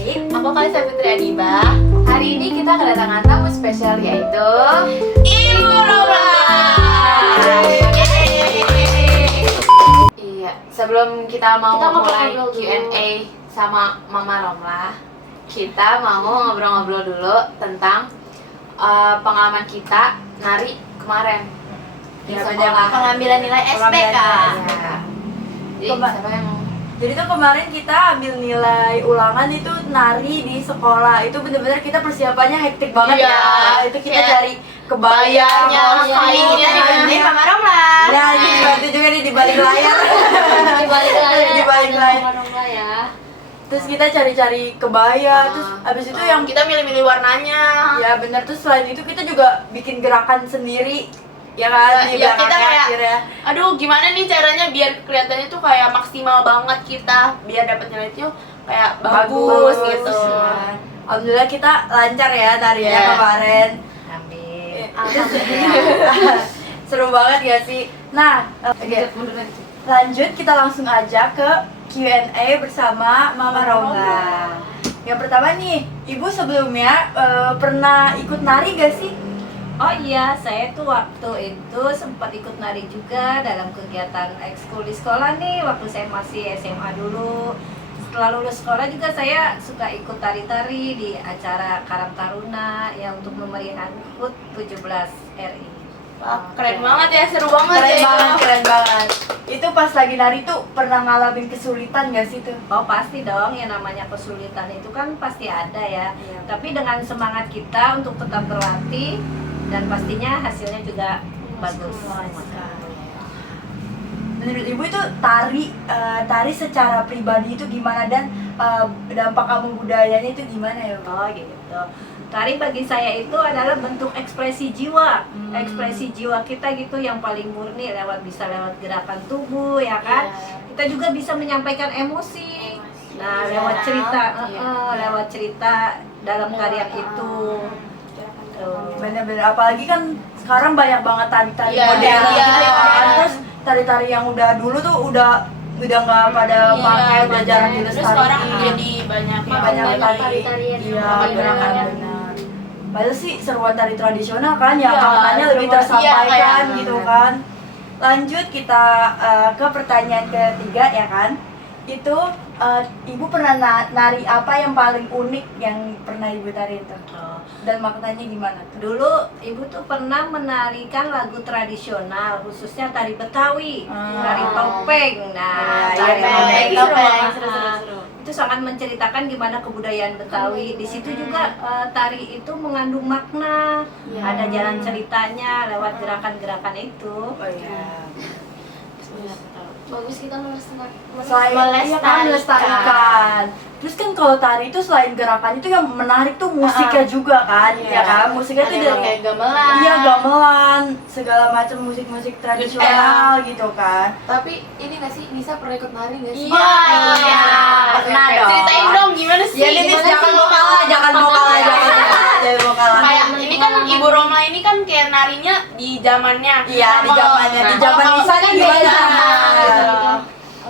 Putri. Aku Kalisa Putri Adiba. Hari ini kita kedatangan tamu spesial yaitu Ibu Romla. Iya, sebelum kita mau mulai Q&A sama Mama Romla, kita mau ngobrol-ngobrol dulu tentang pengalaman kita nari kemarin di sekolah. Pengambilan nilai SPK. Ya. Jadi siapa yang mau? Jadi tuh kemarin kita ambil nilai ulangan itu nari di sekolah. Itu bener-bener kita persiapannya hektik banget Iya, ya. Itu kita kayak cari kebayanya, kainnya Ini Mama Romla. Ya, ini dibantu juga nih di balik layar. Di balik layar. Di balik layar. Mama Romla ya. Terus kita cari-cari kebaya, terus abis itu yang kita milih-milih warnanya. ya bener, terus selain itu kita juga bikin gerakan sendiri. Ya kan, di Ya, kita belakangnya kayak akhirnya. aduh gimana nih caranya biar kelihatannya tuh kayak maksimal banget kita, biar dapat nilai itu kayak bagus gitu. Ya. Alhamdulillah kita lancar ya tarinya Iya. kemarin. Amin. Seru banget ya sih. Nah, oke. Lanjut kita langsung aja ke Q&A bersama Mama Romla. Yang pertama nih, Ibu sebelumnya pernah ikut nari gak sih? Oh iya, saya tuh waktu itu sempat ikut nari juga dalam kegiatan ekskul di sekolah nih, waktu saya masih SMA dulu. Setelah lulus sekolah juga saya suka ikut tari-tari di acara Karang Taruna yang untuk memeriahkan HUT 17 RI. Wah, keren banget ya, seru banget ya itu. Keren banget. Itu pas lagi nari tuh pernah ngalamin kesulitan gak sih tuh? Oh pasti dong, yang namanya kesulitan itu kan pasti ada ya. Iya. Tapi dengan semangat kita untuk tetap berlatih dan pastinya hasilnya juga bagus. Menurut Ibu itu tari secara pribadi itu gimana, dan dampak kamu budayanya itu gimana ya? Oh gitu. Tari bagi saya itu adalah bentuk ekspresi jiwa, ekspresi jiwa kita gitu yang paling murni bisa lewat gerakan tubuh ya kan. Iya. Kita juga bisa menyampaikan emosi. Nah Iya. lewat cerita, Iya. lewat cerita dalam karya itu. Tuh. Bener-bener, apalagi kan sekarang banyak banget tari-tari Iya, modern iya, gitu ya kan. iya. Terus tari-tari yang udah dulu tuh udah nggak pada pakai, udah jarang Terus dilestarikan. sekarang jadi banyak yang banyak tari-tarian iya, yang benar. Padahal sih seruan tari tradisional kan, yang Iya, maknanya lebih seruan. tersampaikan Iya, kayak- gitu kan. Lanjut kita ke pertanyaan ketiga ya kan. Itu Ibu pernah nari apa yang paling unik yang pernah Ibu tari itu? Oh. Dan maknanya gimana tuh? Dulu ibu tuh pernah menarikan lagu tradisional, khususnya tari Betawi, tari topeng. Nah, Iya, tari iya, topeng iya, itu, topeng, seru. itu sangat menceritakan gimana kebudayaan Betawi. Di situ juga tari itu mengandung makna, Iya. ada jalan ceritanya lewat gerakan-gerakan itu. Oh iya. bagus kita Selain iya kan, melestarikan. Terus kan kalau tari itu selain gerakan itu yang menarik tuh musiknya juga kan, Iya. ya kan? Musiknya tuh Ada dari kayak gamelan. iya, gamelan, segala macam musik-musik tradisional gitu kan. Tapi ini nggak sih, Nisa pernah ikut nari nggak sih? Iya, iya. Pernah dong. Ceritain dong gimana sih? Ya Nis, Gimana jangan sih? mau kalah, jangan mau kalah, jangan mau kalah. Kayak ini kan Ibu Romla ini kan kayak narinya di zamannya. Iya, di zamannya. Di zaman Kalau Nisa kan nih beda. gimana?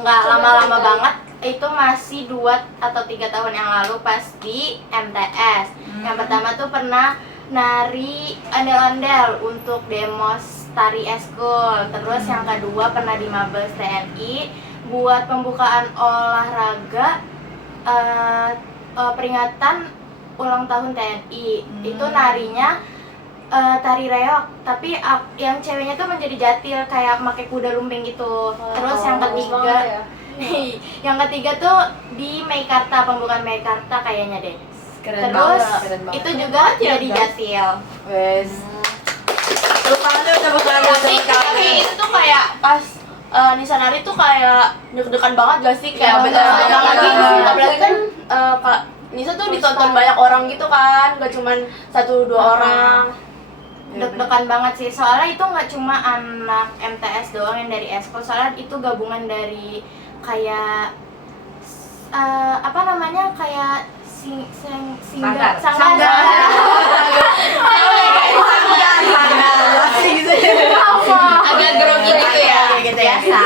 Nggak lama-lama banget, itu masih 2 atau 3 tahun yang lalu pas di MTS. Yang pertama tuh pernah nari ondel-ondel untuk demos tari eskul. Terus yang kedua pernah di Mabes TNI buat pembukaan olahraga peringatan ulang tahun TNI. Itu narinya tari reok, tapi yang ceweknya tuh menjadi jatil kayak pakai kuda lumping gitu. Terus yang ketiga, yang ketiga tuh di Meikarta, pembukaan Meikarta kayaknya deh. Keren Terus banget. itu juga jadi jatil. Wes. Tepuk tangan dulu, tepuk tangan dulu, tepuk tangan Tapi dulu. itu tuh kayak pas Nisa nari tuh kayak deg-degan banget gak sih? Kayak Iya, bener. bener. Apalagi kan Nisa tuh ditonton banyak orang gitu kan, gak cuman 1-2 orang. Deg-degan banget sih, soalnya itu nggak cuma anak MTS doang yang dari eskul, soalnya itu gabungan dari kayak apa namanya, kayak Sanggar. sanggar. Agak grogi gitu ya. Gitu ya. Biasa.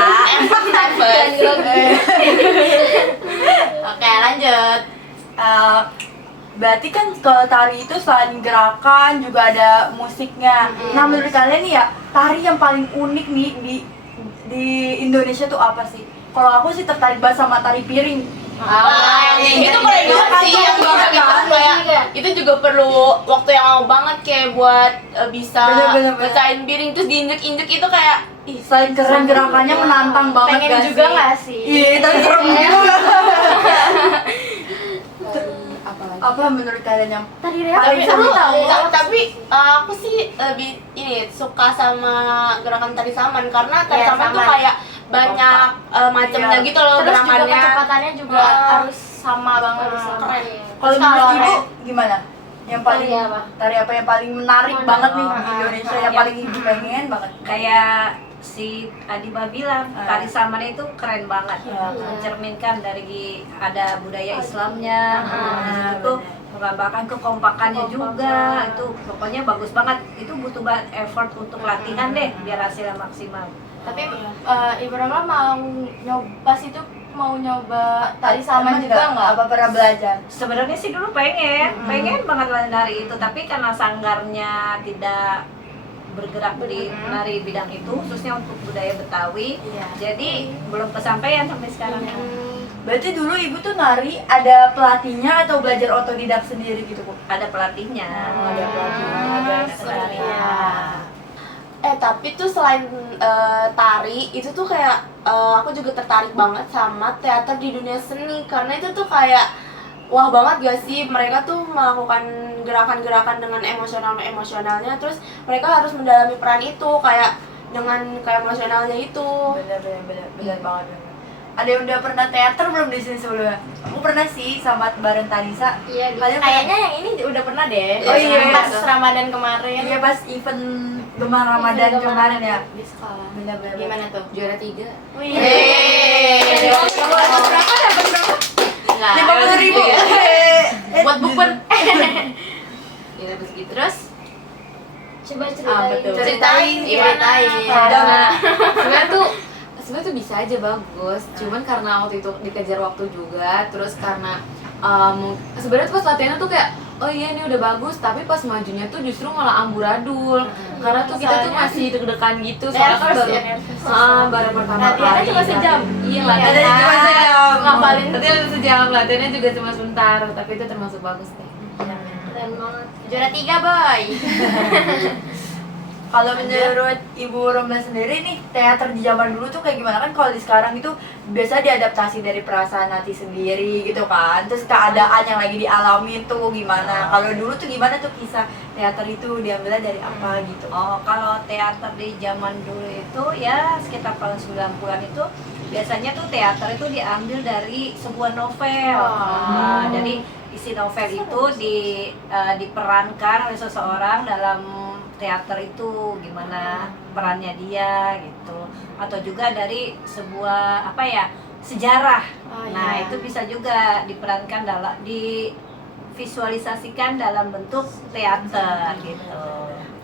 Oke, lanjut. Berarti kan kalau tari itu selain gerakan juga ada musiknya. Nah menurut kalian nih ya, tari yang paling unik nih di Indonesia tuh apa sih? Kalau aku sih tertarik banget sama tari piring. Yang itu keren banget sih, yang banget kayak itu juga perlu waktu yang lama banget kayak buat bisa Bener. bacain piring terus diinjek-injek itu kayak Selain keren gerakannya menantang banget pengen gak juga sih? nggak sih? Iya, tapi serem juga. Apalagi? Apa menurut kalian yang Tadi paling tapi seru? tapi aku sih lebih ini suka sama gerakan tari saman karena tari Iya, saman tuh saman. kayak banyak macamnya Iya. gitu loh Terus juga gerakannya. kecepatannya juga harus sama banget. Keren. Kalau Terus menurut kalau ibu gimana? Yang paling Tari apa? tari apa yang paling menarik banget nih di Ah, Indonesia yang paling ibu pengen banget? Kayak si Adiba bilang, tari saman itu keren banget, Iya. mencerminkan dari ada budaya Islamnya, di situ tuh bener. menggambarkan kekompakannya juga, itu pokoknya bagus banget. Itu butuh banget effort untuk latihan deh biar hasilnya maksimal. Tapi Ibu Rama mau nyoba situ mau nyoba tari saman juga nggak? Apa pernah belajar? Sebenarnya sih dulu pengen banget nari itu, tapi karena sanggarnya tidak bergerak di menari bidang itu, khususnya untuk budaya Betawi, Iya. jadi belum kesampaian sampai sekarang. Berarti dulu ibu tuh nari ada pelatihnya atau belajar otodidak sendiri gitu bu? Ada pelatihnya. Ada pelatihnya, belajar seru nari. ya. Tapi tuh selain tari itu tuh kayak aku juga tertarik banget sama teater di dunia seni karena itu tuh kayak wah banget gak sih mereka tuh melakukan gerakan-gerakan dengan emosionalnya terus mereka harus mendalami peran itu kayak dengan kayak emosionalnya itu. Bener banget. Ada yang udah pernah teater belum di sini sebelumnya? Aku pernah sih sama bareng Tanisa. Iya, Kalian kayaknya yang ini udah pernah deh. Oh iya, pas iya. Ramadan kemarin. Iya pas event Gemar Ramadan Event kemarin ya. di sekolah. Bener-bener. Gimana tuh? Juara 3. Wih. Kamu dapat berapa? Dapat berapa? Enggak. 50.000. Buat bukber. Ya dapat segitu. Terus coba betul. ceritain. Ceritain. Sebenarnya tuh bisa aja bagus, cuman karena waktu itu dikejar waktu juga, terus karena sebenarnya tuh pas latihannya tuh kayak oh iya ini udah bagus, tapi pas majunya tuh justru malah amburadul, karena tuh kita tuh Soalnya- masih deg-degan gitu, soalnya kan Nervous baru, ya, nervous. baru pertama Latihannya kali. cuma sejam. Iya Latihannya latihannya cuma sejam. ngapalin latihan sejam, latihannya juga cuma sebentar, tapi itu termasuk bagus deh. Keren banget. Juara 3, boy. Kalau menurut Ibu Romla sendiri nih, teater di zaman dulu tuh kayak gimana? Kan kalau di sekarang itu biasa diadaptasi dari perasaan hati sendiri gitu kan. Terus keadaan yang lagi dialami tuh gimana? Kalau dulu tuh gimana tuh kisah teater itu diambilnya dari apa gitu? Oh, kalau teater di zaman dulu itu ya sekitar tahun 90-an itu biasanya tuh teater itu diambil dari sebuah novel. Jadi isi novel itu diperankan oleh seseorang dalam teater itu, gimana perannya dia gitu, atau juga dari sebuah sejarah. Nah itu bisa juga diperankan divisualisasikan dalam bentuk teater gitu.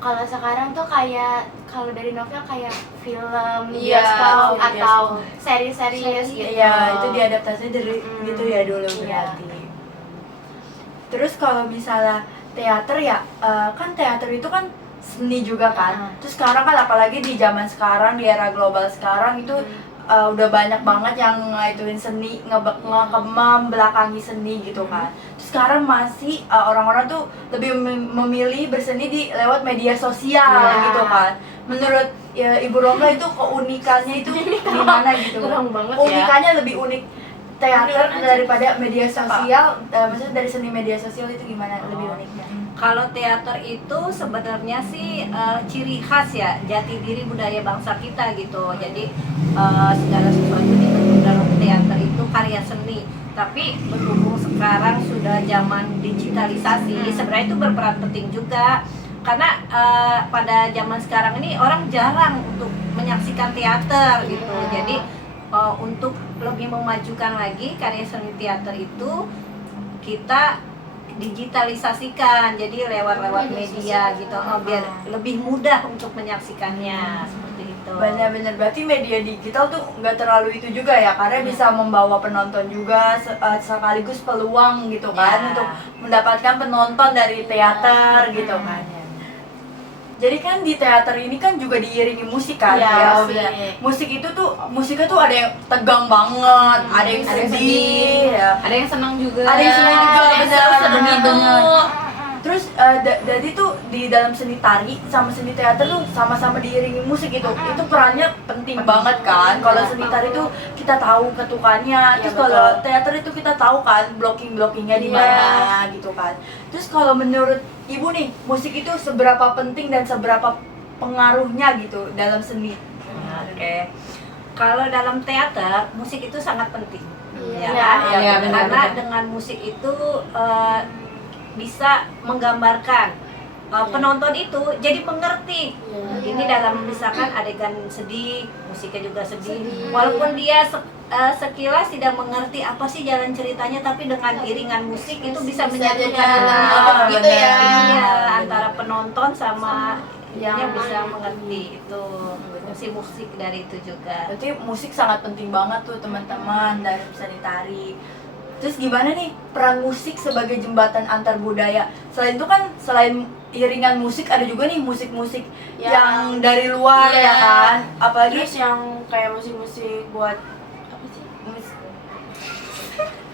Kalau sekarang tuh kayak kalau dari novel kayak film, Iya, bioskop, film, atau seri-seri gitu. Iya, itu diadaptasi dari gitu ya dulu Iya. berarti. Terus kalau misalnya teater ya, kan teater itu kan seni juga kan. Terus sekarang kan apalagi di zaman sekarang, di era global sekarang itu udah banyak banget yang ngaituin seni, membelakangi seni gitu kan. Terus sekarang masih orang-orang tuh lebih memilih berseni lewat media sosial gitu kan. Menurut Ibu Romla itu keunikannya itu di mana gitu? Kurang banget ya. Unikannya lebih unik teater daripada media sosial, maksudnya dari seni media sosial itu gimana lebih uniknya? Kalau teater itu sebenarnya sih ciri khas ya, jati diri budaya bangsa kita gitu. Jadi segala sesuatu dibentuk dalam teater itu karya seni. Tapi berhubung sekarang sudah zaman digitalisasi, sebenarnya itu berperan penting juga. Karena pada zaman sekarang ini orang jarang untuk menyaksikan teater gitu. Jadi untuk lebih memajukan lagi karya seni teater itu kita digitalisasikan, jadi lewat media gitu, biar lebih mudah untuk menyaksikannya seperti itu. gitu. Benar-benar, berarti media digital tuh nggak terlalu itu juga ya, karena bisa membawa penonton juga sekaligus peluang gitu kan Ya. untuk mendapatkan penonton dari teater gitu kan. Jadi kan di teater ini kan juga diiringi musik kan Iya, ya. musik. Benar. Musiknya tuh ada yang tegang banget, ada yang Ada yang sedih, ya. Ada yang senang juga. Ada yang senang juga, Ada yang benar, seru-seru benar, gitu. benar. Terus jadi tuh di dalam seni tari sama seni teater tuh sama-sama diiringi musik gitu. Itu perannya penting banget kan. Kalau seni tari tuh kita tahu ketukannya, terus kalau teater itu kita tahu kan blocking-blockingnya di mana gitu kan. Terus kalau menurut Ibu nih, musik itu seberapa penting dan seberapa pengaruhnya gitu dalam seni? Oke. Kalau dalam teater, musik itu sangat penting. Iya. Ya kan? Iya, benar, Karena benar. dengan musik itu bisa menggambarkan penonton itu jadi mengerti. Ini dalam misalkan adegan sedih, musiknya juga sedih. Walaupun dia sekilas tidak mengerti apa sih jalan ceritanya, tapi dengan iringan musik itu bisa menyatukan gitu ya. Iya, antara penonton sama yang bisa mengerti itu fungsi musik dari itu juga. Berarti musik sangat penting banget tuh teman-teman dalam seni tari. Terus gimana nih peran musik sebagai jembatan antar budaya? Selain itu kan, selain iringan musik ada juga nih musik-musik yang dari luar ya kan? Apalagi Terus yang kayak musik-musik buat apa sih?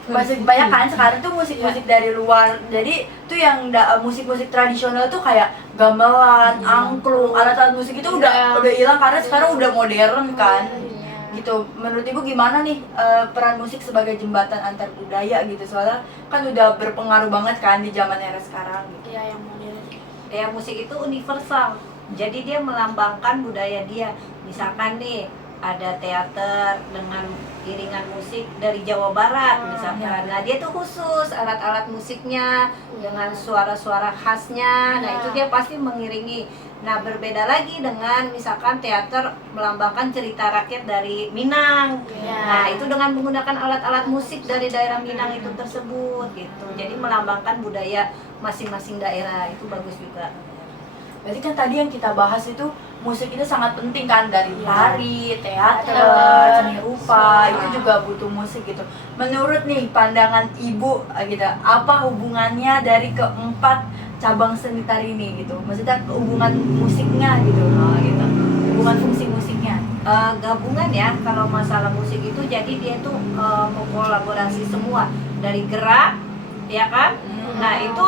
masih banyak kan sekarang tuh musik-musik dari luar. Jadi tuh yang musik-musik tradisional tuh kayak gamelan, angklung, alat-alat musik itu udah hilang karena sekarang udah modern kan. Gitu. Menurut Ibu gimana nih peran musik sebagai jembatan antar budaya gitu? Soalnya kan udah berpengaruh banget kan di zaman era sekarang gitu. Iya, yang modern. Ya, musik itu universal. Jadi dia melambangkan budaya dia. Misalkan nih ada teater dengan iringan musik dari Jawa Barat misalkan. Nah, dia tuh khusus alat-alat musiknya dengan suara-suara khasnya. Nah, itu dia pasti mengiringi. Nah, berbeda lagi dengan misalkan teater melambangkan cerita rakyat dari Minang. Nah, itu dengan menggunakan alat-alat musik dari daerah Minang itu tersebut gitu. Jadi melambangkan budaya masing-masing daerah. Itu bagus juga. Berarti kan tadi yang kita bahas itu musik itu sangat penting kan, dari tari, teater, seni rupa, itu juga butuh musik gitu. Menurut nih pandangan Ibu gitu, apa hubungannya dari keempat cabang seni tari ini gitu? Maksudnya hubungan musiknya gitu, gitu. Hubungan fungsi musiknya. Gabungan ya, kalau masalah musik itu jadi dia tuh mengkolaborasi semua dari gerak, ya kan? Nah, itu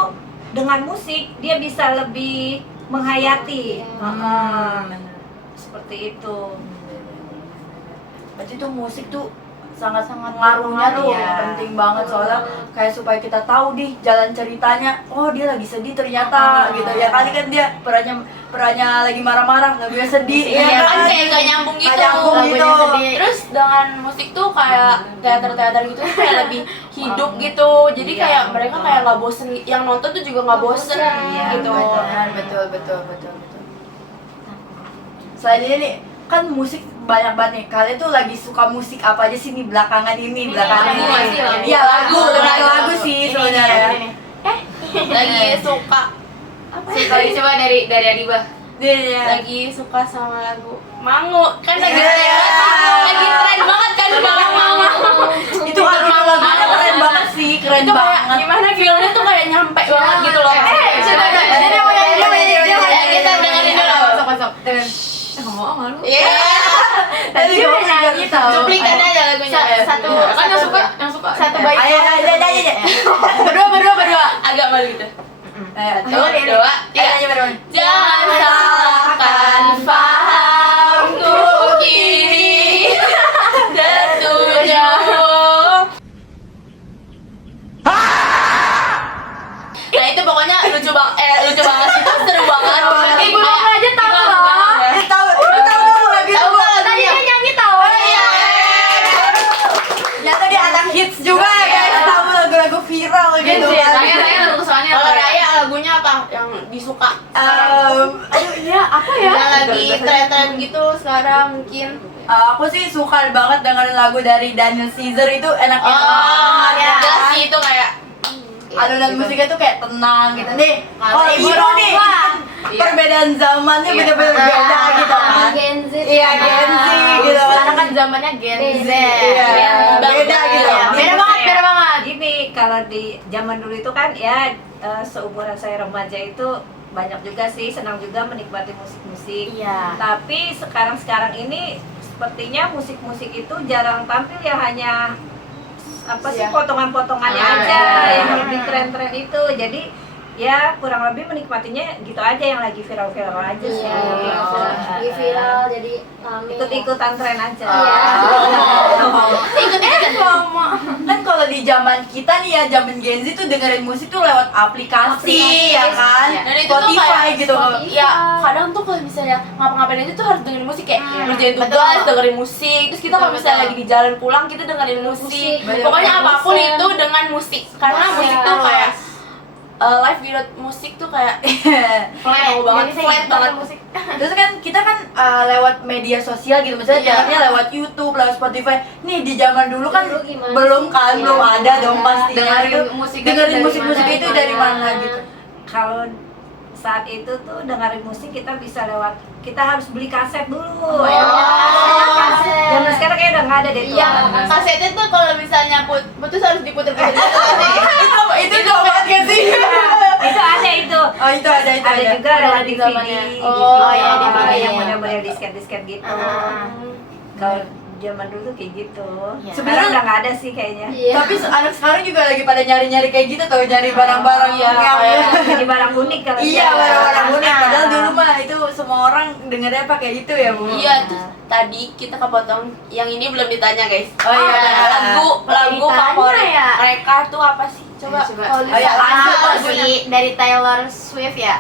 dengan musik dia bisa lebih menghayati. Seperti itu. Berarti tuh musik tuh sangat-sangat ngaruhnya tuh penting banget, soalnya kayak supaya kita tahu nih jalan ceritanya. Oh, dia lagi sedih ternyata gitu ya. Kali kan dia perannya lagi marah-marah, lagunya sedih. Iya, ya kan kayak gak nyambung gitu. Gak nyambung gitu. Terus dengan musik tuh kayak teater-teater gitu kayak lebih hidup gitu. Jadi kayak mereka kayak nggak bosen, yang nonton tuh juga nggak bosen gitu. Betul. Selain ini nih, kan musik banyak banget nih. Kalian tuh lagi suka musik apa aja sih nih belakangan ini? lagu nggak sih, lagu? Iya, lagu sih sebenarnya. Lagi suka. Apa Suka coba dari Adibah. Iya. Lagi suka sama lagu Mangu kan lagi Iya. Lagi tren banget kan sekarang Mangu. Itu lagunya keren banget sih, keren itu kayak banget. gimana filmnya tuh kayak nyampe banget gitu loh. Coba ya kita dengerin dulu. Masuk. Ngomong malu. Iya. Tadi Dia gue nyanyi tahu. Cuplikan aja lagunya. Satu Kan yang suka. satu bait. Ayo. Berdua. Agak malu gitu. Satu, dua, tiga. Jangan salahkan fahamku kini tertujumu. Nah itu pokoknya lucu banget itu seru banget. Ibu Nora aja tahu loh. Tahu lagu itu. Tadi dia nyanyi tahu. Ternyata dia anak hits juga guys, tahu lagu-lagu viral gitu kan. Raya lagu kesukaannya Kalau apa? Raya lagunya apa yang disuka? Aduh, Iya, apa ya? Yang lagi tren-tren gitu sekarang mungkin. aku sih suka banget dengerin lagu dari Daniel Caesar, itu enak Oh, banget. ya jelas sih itu kayak Alunan musiknya tuh kayak tenang gitu nih. Kalau Kalau Ibu Ibu nih, Roma. perbedaan zamannya bener-bener beda gitu kan. Gen Z. Iya, Gen Z gitu kan. Sekarang kan zamannya Gen Z. Iya, beda gitu. Iya, beda banget. Gini, kalau di zaman dulu itu kan ya seumuran saya remaja itu banyak juga sih, senang juga menikmati musik-musik. Iya. Tapi sekarang ini sepertinya musik-musik itu jarang tampil ya, hanya apa sih Iya. potongan-potongannya Ah, aja iya. yang di tren-tren itu. Jadi ya kurang lebih menikmatinya gitu aja, yang lagi viral-viral aja sih. Iya, lagi viral jadi rame. Ikut-ikutan tren aja. Iya. Ikut-ikutan ngomong. Kan kalau di zaman kita nih ya, zaman Gen Z tuh dengerin musik tuh lewat aplikasi, ya kan, Iya. Dan itu tuh Spotify kayak gitu. Spotify. Ya, kadang tuh kalau misalnya ngapa-ngapain aja tuh harus dengerin musik kayak ngerjain tugas, Betul. dengerin musik. Terus kita kalau misalnya lagi di jalan pulang kita dengerin musik. Musik. Pokoknya Banyak apapun bosen. itu dengan musik. Karena musik tuh kayak live without musik tuh kayak Flat banget, flat banget. musik. Terus kan kita kan lewat media sosial gitu, misalnya Iya. jalannya lewat YouTube, lewat Spotify. Nih di zaman dulu kan Dulu gimana belum sih? kan, Iya. belum ada dong pasti. Dengerin Itu musik dengerin dari musik-musik mana, itu dari dari mana. mana gitu. Kalau saat itu tuh dengerin musik kita bisa lewat, kita harus beli kaset dulu. Ya. kaset. Zaman sekarang kayak udah nggak ada deh tuh. Iya, kasetnya tuh kalau misalnya putus harus diputer-puter gitu. Itu jauh banget gak sih? Itu ada itu. Oh itu ada Ada juga Kalau lewat di DVD, zamannya. Oh, iya, DVD. yang model-model disket-disket gitu. Kalau zaman dulu tuh kayak gitu. Iya. Sekarang udah nggak ada sih kayaknya. Iya. Tapi anak sekarang juga lagi pada nyari-nyari kayak gitu tuh, nyari barang-barang Iya, yang Jadi barang unik kalau iya, sekarang. barang-barang unik. Padahal dulu mah itu semua orang dengernya pakai itu ya, Bu. Iya, terus tadi kita kepotong yang ini belum ditanya guys. Oh iya. Lagu Ditanya favorit ya? mereka tuh apa sih? Coba. Coba. Kalau Oh iya, Lisa. lanjut, Lagu dari Taylor Swift ya.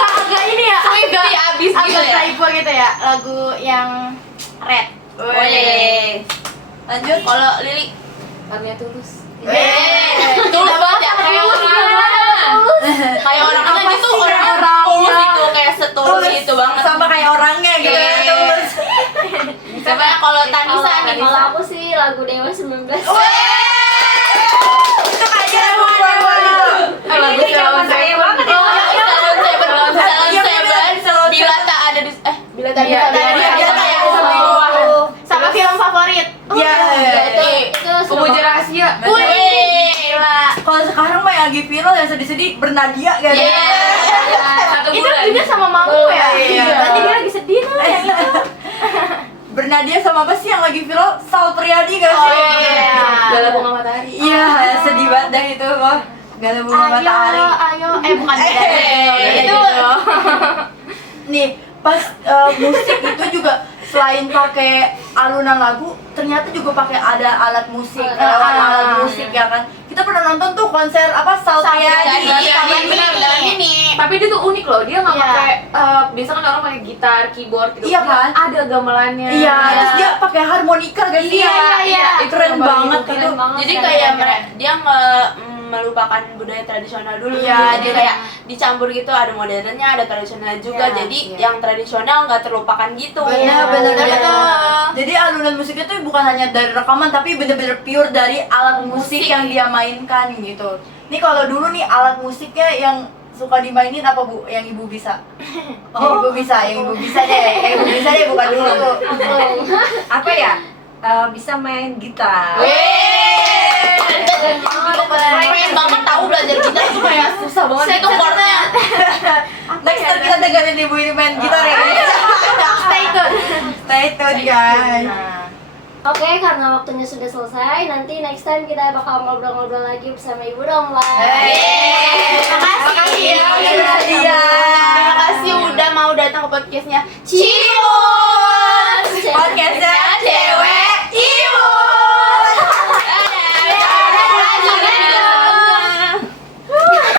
Agak ini ya. Swiftie abis gitu Agak ya. typo gitu ya. Lagu yang Red. Oh iya. Lanjut. Kalau Lili, Karena tulus. tulus banget ya. Kayak orangnya gitu, orangnya tulus itu kayak setulus itu banget. Sama kayak orangnya gitu ya, Iya. tulus. Coba kalau Tanisa nih. Kalau aku sih lagu Dewa 19. Itu kayak Ini zaman saya banget ya. Bila tak ada di bila tak Iya, ada iya, iya, di iya. Sama film favorit. Iya. Itu Pemuja rahasia. Wih, gila. Kalau sekarang mah yang lagi viral yang sedih-sedih Bernadia kan. Iya. Satu Itu bulan. juga sama Mangku ya. Iya. Berarti dia lagi sedih tuh yang itu. Bernadia sama apa sih yang lagi viral? Sal Priadi gak sih? Oh, iya. Dalam bunga matahari. Iya, sedih banget dah itu loh. Galau bunga matahari. Ayo, bukan Itu nih pas musik itu juga selain pakai alunan lagu, ternyata juga pakai ada alat musik, alat musik ya kan. Kita pernah nonton tuh konser apa Sal Priadi. Benar ini. Tapi dia tuh unik loh, dia nggak Iya. pakai biasa kan orang pakai gitar, keyboard gitu. Iya kan? Ada gamelannya. Iya, terus dia pakai harmonika gak sih? Iya. Itu keren banget itu. keren banget. Jadi kan? kayak dia melupakan budaya tradisional dulu. Iya, Jadi dia kayak dicampur gitu, ada modernnya, ada tradisional juga. Iya, Jadi yang tradisional nggak terlupakan gitu. Bener. Betul. Jadi alunan musiknya tuh bukan hanya dari rekaman, tapi bener-bener pure dari alat musik yang dia mainkan gitu. Nih kalau dulu nih alat musiknya yang suka dimainin apa Bu? Yang Ibu bisa? Yang Ibu bisa, yang Ibu bisa deh. Yang Ibu bisa deh, bukan dulu. Apa ya? Bisa main gitar. Keren banget tahu belajar gitar tuh kayak susah banget itu chordnya. Next time kita dengerin Ibu ini main gitar ya guys. Stay tune. Stay tune guys. Oke, karena waktunya sudah selesai, nanti next time kita bakal ngobrol-ngobrol lagi bersama Ibu Romla. Terima kasih ya. Iya. Terima kasih udah mau datang ke podcastnya Ciu.